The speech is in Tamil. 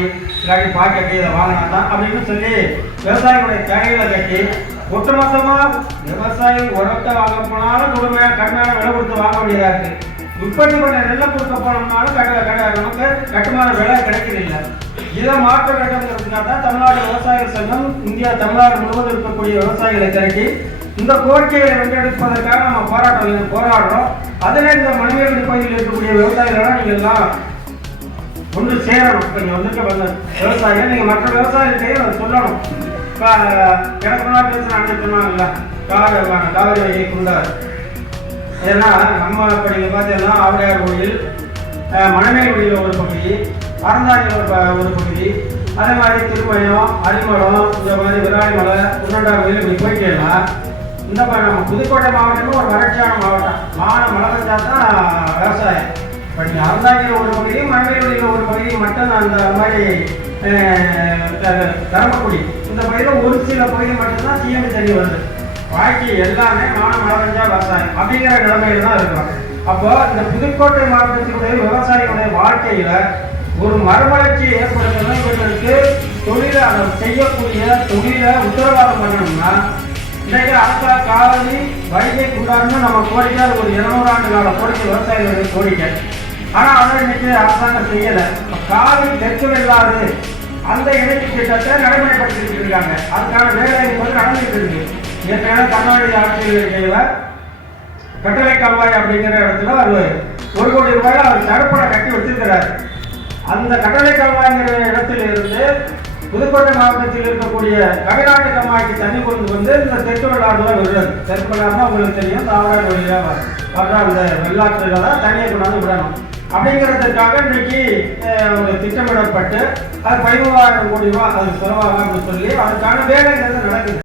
இல்லாட்டி பாக்கெட்டு இதை வாங்கினா தான் அப்படின்னு சொல்லி விவசாயிகளுடைய தேவைகளை கட்டி ஒட்டுமொத்தமாக விவசாயி உரத்தை வாங்க போனாலும் கொடுமையாக கடுமையான விலை கொடுத்து வாங்க வேண்டியதாக இருக்குது. உற்பத்தி பண்ண நெல்லை கொடுக்க போனோம்னாலும் நமக்கு கட்டுமான விலை கிடைக்கிறதில்லை. இதை மாற்ற வேண்டும்ங்கிறதுக்காக தான் தமிழ்நாடு விவசாயிகள் சங்கம் இந்தியா தமிழ்நாடு முழுவதும் இருக்கக்கூடிய விவசாயிகளை திரட்டி இந்த கோரிக்கைகளை வென்றெடுப்பதற்காக நம்ம போராடுறோம். அதில் இந்த மணிமேல்குடி பகுதியில் இருக்கக்கூடிய விவசாயிகளெல்லாம் நீங்கள் எல்லாம் ஒன்று சேரணும். இப்போ நீங்கள் வந்திருக்க விவசாயிகள் நீங்கள் மற்ற விவசாயிகள்கிட்டையும் அதை சொல்லணும். இப்போ எனக்கு முன்னாடி பேசுகிற அண்ணன் சொன்னாங்கல்ல காவிரி வைகை குண்டார். ஏன்னா நம்ம இப்போ நீங்கள் பார்த்தீங்கன்னா ஆவுடையார் கோயில், மணமேல்குடியில் ஒரு பகுதி, அறந்தாங்கியில் ஒரு பகுதி, அதே மாதிரி திருமயம், அரிமளம், இந்த மாதிரி விராலிமலை, உருண்டா கோயில் இப்படி போயிட்டேன்னா இந்த நம்ம புதுக்கோட்டை மாவட்டமும் ஒரு வறட்சியான மாவட்டம். மழை பெஞ்சா தான் விவசாயம். இப்போ நீங்கள் அறந்தாங்கியில் ஒரு பகுதி, மணமேல்குடியில் ஒரு பகுதி மட்டும் அந்த மாதிரி தரமக்குடி இந்த பகுதியில் ஒரு சில பகுதி மட்டும்தான் சிஎம் தண்ணி வருது. பாக்கி எல்லாமே மழை பெஞ்சா விவசாயம் அப்படிங்கிற நிலைமையில தான் இருக்கிறோம். அப்போ இந்த புதுக்கோட்டை மாவட்டத்தினுடைய விவசாயிகளுடைய வாழ்க்கையில ஒரு மறுமலர்ச்சியை ஏற்படுத்தணும். இவர்களுக்கு தொழிலை அதை செய்யக்கூடிய தொழிலை உத்தரவாதம் பண்ணணும்னா இன்றைக்கு அரசா காவிரி வைகை குண்டாருன்னு நம்ம கோரிக்கை, அது ஒரு 200 ஆண்டு கால கோரிக்கை, விவசாயிகளுடைய கோரிக்கை. ஆனால் அதை இன்னைக்கு அரசாங்கம் செய்யலை. காவிரி தெற்கு வெள்ளாறு அந்த இணைப்பு திட்டத்தை நடைமுறைப்படுத்திட்டு இருக்காங்க. அதுக்கான வேலை என்பது நடந்துட்டு இருக்கு. ஏற்கனவே தமிழ்நாடு ஆட்சியில் இருக்கையில் கட்டளை கால்வாய் அப்படிங்கிற இடத்துல அவர் 1 கோடி ரூபாய் அவர் தடுப்பணை கட்டி வச்சிருக்கிறார். அந்த கட்டளை கால்வாய்ங்கிற இடத்துல இருந்து புதுக்கோட்டை மாவட்டத்தில் இருக்கக்கூடிய தமிழ்நாட்டு கம்மாய்க்கு தண்ணி கொண்டு வந்து இந்த தெற்கு வெள்ளாறுல விடுறது. தெற்கு வெள்ளாறுனா உங்களுக்கு தெரியும், தாவராடு வழியாக வர்ற அந்த வெள்ளாற்றில் தான் தண்ணியை கொண்டாந்து விடணும். அப்படிங்கிறதுக்காக இன்னைக்கு ஒரு திட்டமிடப்பட்டு அது 13,000 கோடி ரூபாய் அது செலவாகும் அப்படின்னு சொல்லி அதுக்கான வேலைங்கிறது நடக்குது.